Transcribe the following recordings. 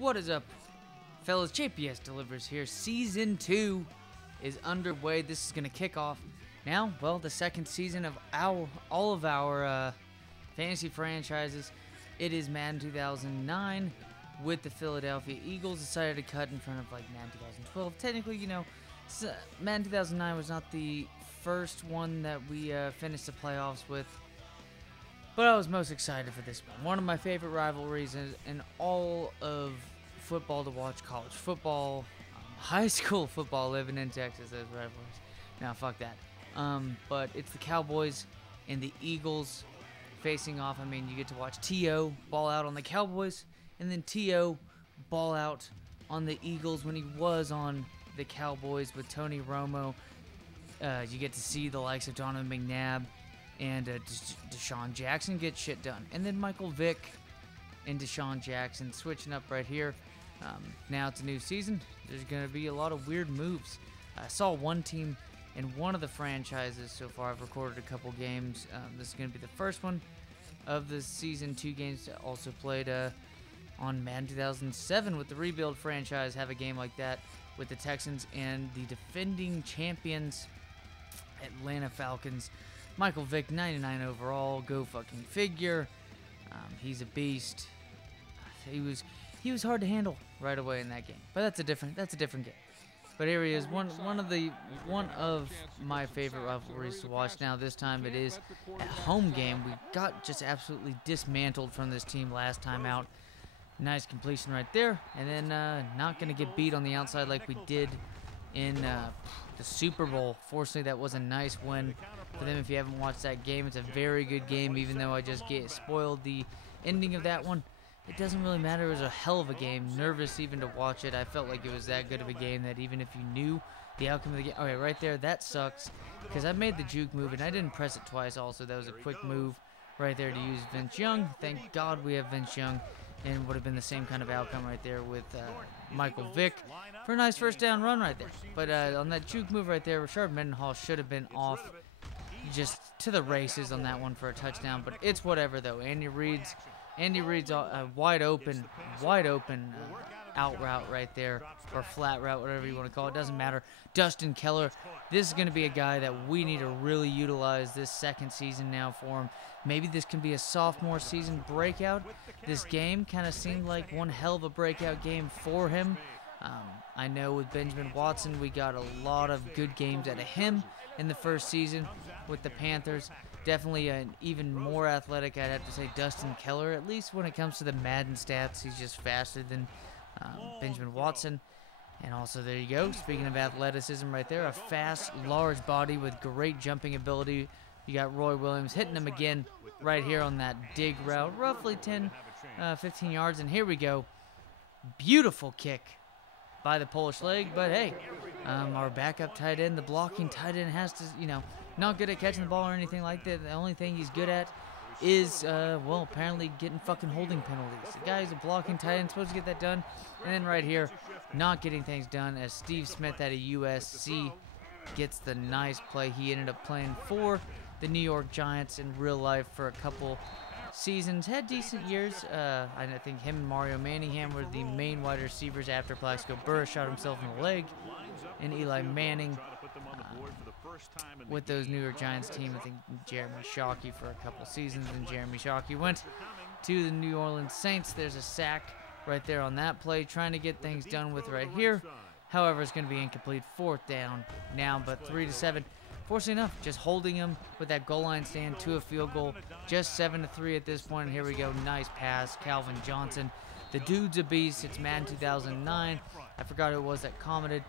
What is up, fellas? JPS delivers here. Season 2 is underway. This is going to kick off now, well, the second season of all of our fantasy franchises. It is Madden 2009 with the Philadelphia Eagles. Decided to cut in front of like Madden 2012. Technically, you know, Madden 2009 was not the first one that we finished the playoffs with, but I was most excited for this one. One of my favorite rivalries in all of football to watch: college football, high school football, living in Texas, those rivalries. Now, fuck that. But it's the Cowboys and the Eagles facing off. I mean, you get to watch T.O. ball out on the Cowboys, and then T.O. ball out on the Eagles when he was on the Cowboys with Tony Romo. You get to see the likes of Donovan McNabb and Deshaun Jackson get shit done. And then Michael Vick and Deshaun Jackson switching up right here. Now it's a new season. There's going to be a lot of weird moves. I saw one team in one of the franchises so far. I've recorded a couple games. This is going to be the first one of the season. 2 games also played on Madden 2007 with the rebuild franchise. Have a game like that with the Texans and the defending champions Atlanta Falcons. Michael Vick, 99 overall. Go fucking figure. He's a beast. He was hard to handle right away in that game, but that's a different game. But here he is, one of my favorite rivalries to watch. Now this time it is a home game. We got just absolutely dismantled from this team last time out. Nice completion right there, and then not gonna get beat on the outside like we did in the Super Bowl. Fortunately, that was a nice win for them. If you haven't watched that game, it's a very good game, even though I just spoiled the ending of that one. It doesn't really matter. It was a hell of a game. Nervous even to watch it. I felt like it was that good of a game that even if you knew the outcome of the game... Okay, right there, that sucks, because I made the juke move, and I didn't press it twice also. That was a quick move right there to use Vince Young. Thank God we have Vince Young, and it would have been the same kind of outcome right there with Michael Vick for a nice first down run right there. But on that juke move right there, Rashard Mendenhall should have been off just to the races on that one for a touchdown, but it's whatever though. Andy Reid's wide open out route right there, or flat route, whatever you want to call it, doesn't matter. Dustin Keller, this is going to be a guy that we need to really utilize this second season now for him. Maybe this can be a sophomore season breakout. This game kind of seemed like one hell of a breakout game for him. I know with Benjamin Watson, we got a lot of good games out of him in the first season with the Panthers. Definitely an even more athletic, I'd have to say, Dustin Keller, at least when it comes to the Madden stats. He's just faster than Benjamin Watson. And also, there you go, speaking of athleticism right there, a fast, large body with great jumping ability. You got Roy Williams hitting him again right here on that dig route, roughly 10, 15 yards. And here we go. Beautiful kick by the Polish leg, but hey, our backup tight end, the blocking tight end, has to, you know, not good at catching the ball or anything like that. The only thing he's good at is, well, apparently getting fucking holding penalties. The guy's a blocking tight end, supposed to get that done. And then right here, not getting things done as Steve Smith out of USC gets the nice play. He ended up playing for the New York Giants in real life for a couple seasons. Had decent years. I think him and Mario Manningham were the main wide receivers after Plaxico Burress shot himself in the leg. And Eli Manning with those New York Giants team. I think Jeremy Shockey for a couple seasons, and Jeremy Shockey went to the New Orleans Saints. There's a sack right there on that play, trying to get things done with right here. However, it's going to be incomplete. 4th down now, but 3-7. Fortunately enough, just holding him with that goal line stand to a field goal. Just 7-3 at this point. And here we go. Nice pass. Calvin Johnson. The dude's a beast. It's Madden 2009. I forgot who it was that commented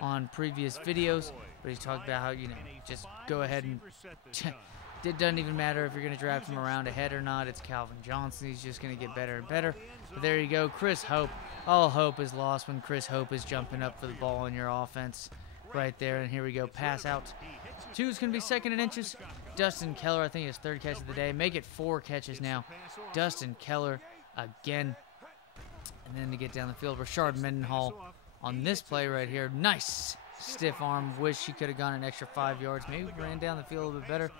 on previous videos, but he talked about how, you know, just go ahead and it doesn't even matter if you're going to draft him around ahead or not. It's Calvin Johnson. He's just going to get better and better. But there you go. Chris Hope. All hope is lost when Chris Hope is jumping up for the ball in your offense right there. And here we go. Pass out. 2 is going to be 2nd and inches. Dustin Keller, I think his 3rd catch of the day. Make it 4 catches now. Dustin Keller again. And then to get down the field, Rashard Mendenhall on this play right here. Nice stiff arm. Wish he could have gone an extra 5 yards. Maybe ran down the field a little bit better.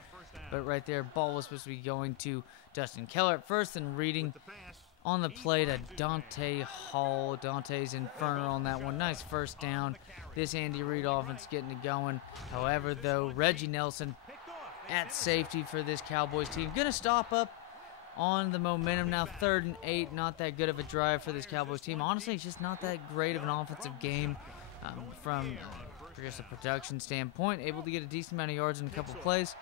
But right there, ball was supposed to be going to Dustin Keller at first, and reading On the plate, a Dante Hall. Dante's Inferno on that one. Nice first down. This Andy Reid offense getting it going. However, though, Reggie Nelson at safety for this Cowboys team. Going to stop up on the momentum now. 3rd and 8. Not that good of a drive for this Cowboys team. Honestly, it's just not that great of an offensive game from just a production standpoint. Able to get a decent amount of yards in a couple plays,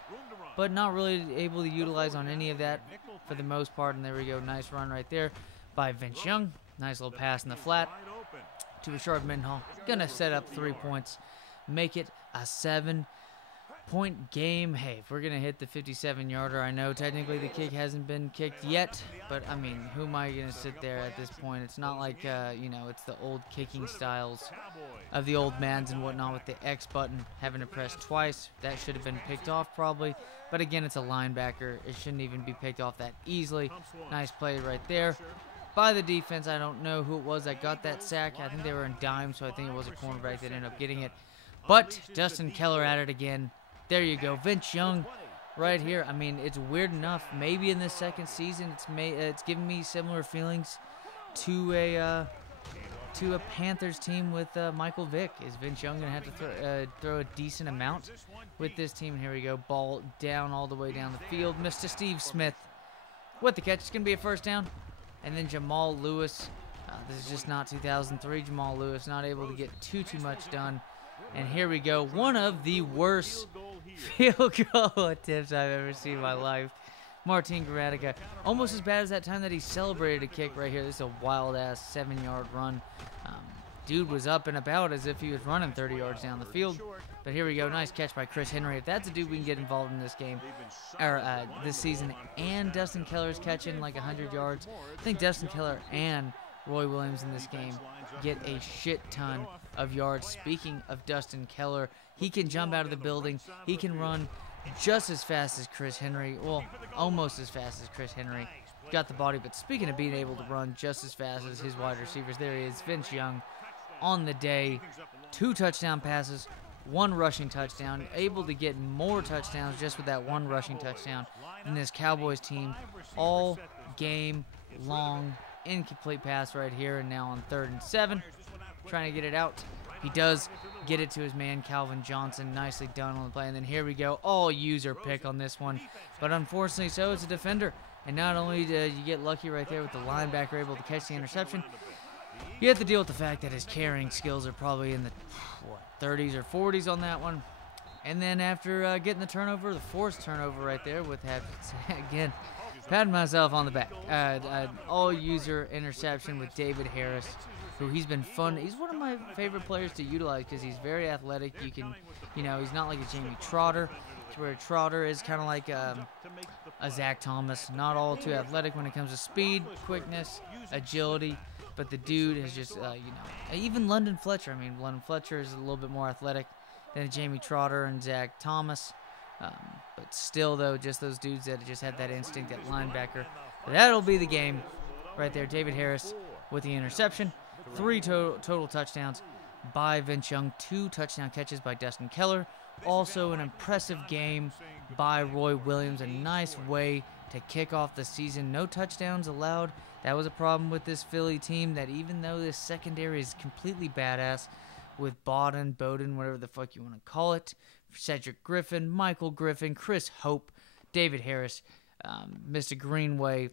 but not really able to utilize on any of that for the most part. And there we go. Nice run right there by Vince Young. Nice little pass in the flat to Rashard Mendenhall. Gonna set up 3 points. Make it a 7-point game. Hey, if we're gonna hit the 57-yarder, I know technically the kick hasn't been kicked yet, but I mean, who am I gonna sit there at this point? It's not like you know, it's the old kicking styles of the old Maddens and whatnot with the X button having to press twice. That should have been picked off probably, but again, it's a linebacker. It shouldn't even be picked off that easily. Nice play right there by the defense. I don't know who it was that got that sack. I think they were in dime, so I think it was a cornerback that ended up getting it. But Dustin Keller at it again. There you go. Vince Young right here. I mean, it's weird enough. Maybe in the second season, it's giving me similar feelings to a Panthers team with Michael Vick. Is Vince Young going to have to throw a decent amount with this team? And here we go. Ball down all the way down the field. Mr. Steve Smith with the catch. It's going to be a first down. And then Jamal Lewis. This is just not 2003. Jamal Lewis not able to get too much done. And here we go. One of the worst field goal attempts I've ever seen in my life. Martin Gramatica. Almost as bad as that time that he celebrated a kick right here. This is a wild-ass 7-yard run. Dude was up and about as if he was running 30 yards down the field. But here we go. Nice catch by Chris Henry. If that's a dude we can get involved in this game, or this season, and Dustin Keller's catching like 100 yards, I think Dustin Keller and Roy Williams in this game get a shit ton of yards. Speaking of Dustin Keller, he can jump out of the building. He can run just as fast as Chris Henry. Well, almost as fast as Chris Henry. Got the body, but speaking of being able to run just as fast as his wide receivers, there he is, Vince Young on the day. 2 touchdown passes, 1 rushing touchdown. Able to get more touchdowns just with that 1 rushing touchdown than this Cowboys team all game long. Incomplete pass right here, and now on 3rd and 7. Trying to get it out. He does get it to his man, Calvin Johnson. Nicely done on the play. And then here we go. All user pick on this one. But unfortunately, so it's a defender. And not only do you get lucky right there with the linebacker able to catch the interception, you have to deal with the fact that his carrying skills are probably in the 30s or 40s on that one. And then after getting the turnover, the forced turnover right there with again, patting myself on the back. All-user interception with David Harris, who he's been fun. He's one of my favorite players to utilize because he's very athletic. You can, you know, he's not like a Jamie Trotter, where Trotter is kind of like a Zach Thomas. Not all too athletic when it comes to speed, quickness, agility. But the dude is just, you know, even London Fletcher. I mean, London Fletcher is a little bit more athletic than Jamie Trotter and Zach Thomas. But still, though, just those dudes that just had that instinct at linebacker. But that'll be the game right there. David Harris with the interception. 3 total touchdowns by Vince Young. 2 touchdown catches by Dustin Keller. Also an impressive game by Roy Williams. A nice way to kick off the season. No touchdowns allowed. That was a problem with this Philly team, that even though this secondary is completely badass with Bowden, whatever the fuck you want to call it, Cedric Griffin, Michael Griffin, Chris Hope, David Harris, Mr. Greenway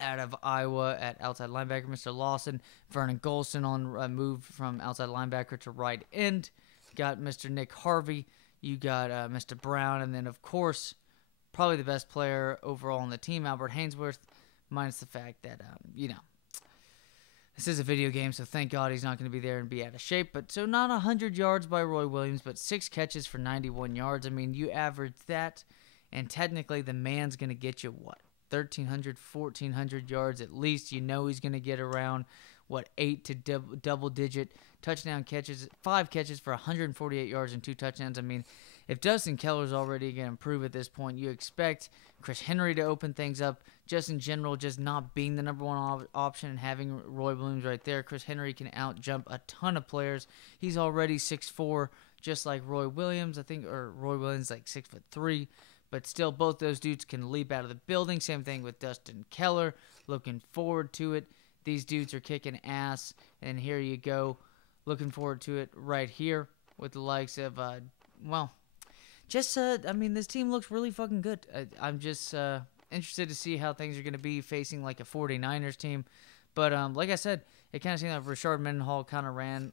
out of Iowa at outside linebacker, Mr. Lawson, Vernon Golston on move from outside linebacker to right end. Got Mr. Nick Harvey, you got Mr. Brown, and then, of course, probably the best player overall on the team, Albert Hainsworth, minus the fact that, you know, this is a video game, so thank God he's not going to be there and be out of shape. But so not 100 yards by Roy Williams, but 6 catches for 91 yards. I mean, you average that, and technically the man's going to get you, what, 1,300, 1,400 yards at least. You know he's going to get around, what, 8 to double-digit touchdown catches, 5 catches for 148 yards and 2 touchdowns. I mean, if Dustin Keller's already going to improve at this point, you expect Chris Henry to open things up. Just in general, just not being the number one option and having Roy Williams right there. Chris Henry can out-jump a ton of players. He's already 6'4", just like Roy Williams, I think, or Roy Williams like 6'3", but still both those dudes can leap out of the building. Same thing with Dustin Keller. Looking forward to it. These dudes are kicking ass, and here you go. Looking forward to it right here with the likes of, I mean, this team looks really fucking good. I'm just interested to see how things are going to be facing like a 49ers team. But like I said, it kind of seemed like Rashard Mendenhall kind of ran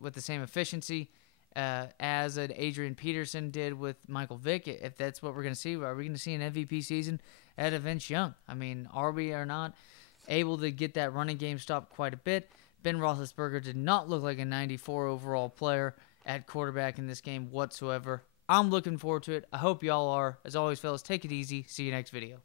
with the same efficiency as an Adrian Peterson did with Michael Vick. If that's what we're going to see, are we going to see an MVP season out of Vince Young? I mean, are we or not able to get that running game stopped quite a bit? Ben Roethlisberger did not look like a 94 overall player at quarterback in this game whatsoever. I'm looking forward to it. I hope y'all are. As always, fellas, take it easy. See you next video.